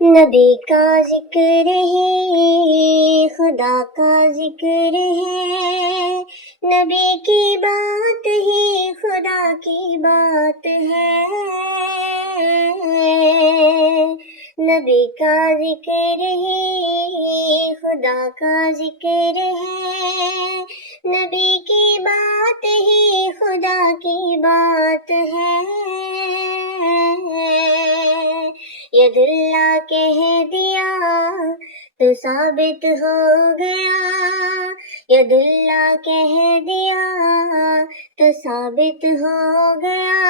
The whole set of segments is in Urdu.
نبی کا ذکر ہے، خدا کا ذکر ہے، نبی کی بات ہی خدا کی بات ہے، نبی کا ذکر ہے، خدا کا ذکر ہے، نبی کی بات ہی خدا کی بات ہے، ید اللہ کہہ دیا تو ثابت ہو گیا، ید اللہ کہہ دیا تو ثابت ہو گیا،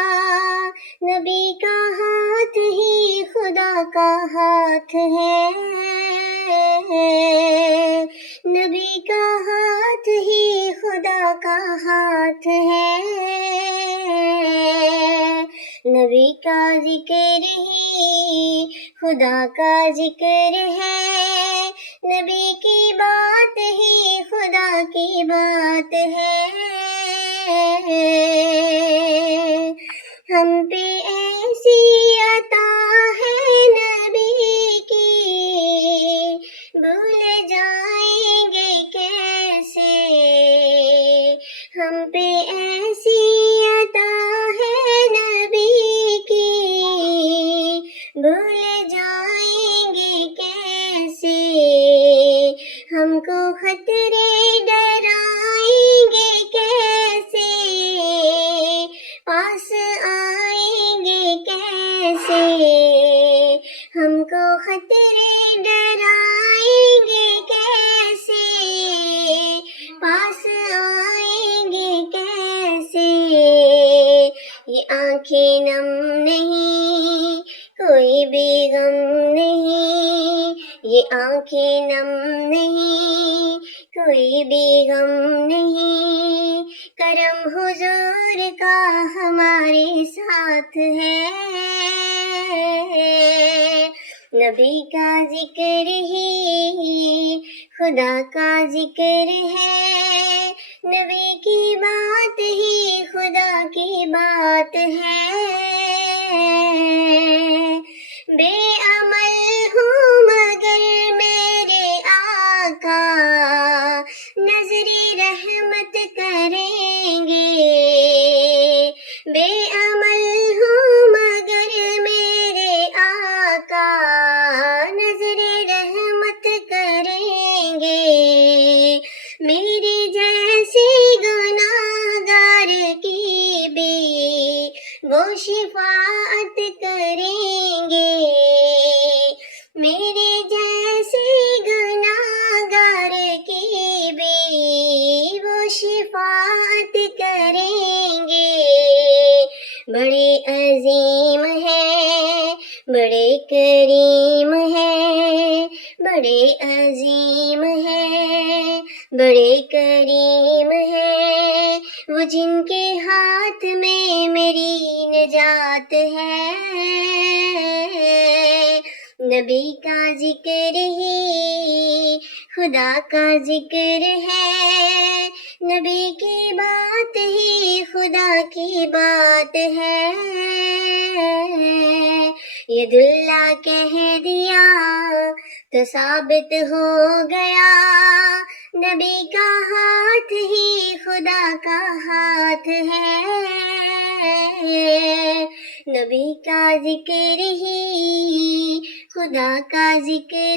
نبی کا ہاتھ ہی خدا کا ہاتھ ہے، نبی کا ہاتھ ہی خدا کا ہاتھ ہے، نبی کا ذکر ہی خدا کا ذکر ہے، نبی کی بات ہی خدا کی بات ہے، ہم پہ ایسی عطا ہے نبی کی، بھول جائیں گے کیسے، ہم پہ ایسی عطا ہے نبی کی، بھول جائیں گے کیسے، ہم کو خطرے ڈرائیں گے کیسے، پاس آئیں گے کیسے، ہم کو خطرے ڈرائیں گے کیسے، پاس آئیں گے کیسے، یہ آنکھیں نم نہیں، کوئی بھی غم نہیں، یہ آنکھیں نم نہیں، کوئی بھی غم نہیں، کرم حضور کا ہمارے ساتھ ہے، نبی کا ذکر ہی خدا کا ذکر ہے، نبی کی بات ہی خدا کی بات ہے، بے عمل ہوں مگر میرے آقا نظر رحمت کریں گے، بے عمل ہوں مگر میرے آقا نظر رحمت کریں گے، میرے جیسے گناہگار کی بھی وہ شفاعت کریں گے، میرے جیسے گناہگار کی بھی وہ شفاعت کریں گے، بڑے عظیم ہیں، بڑے کریم ہیں، بڑے عظیم ہیں، بڑے کریم ہیں، وہ جن کے ہاتھ میں میری نجات ہے، نبی کا ذکر ہی خدا کا ذکر ہے، نبی کی بات ہی خدا کی بات ہے، ید اللہ کہہ دیا تو ثابت ہو گیا، نبی کا ہاتھ ہی خدا کا ہاتھ ہے، نبی کا ذکر ہی خدا کا ذکر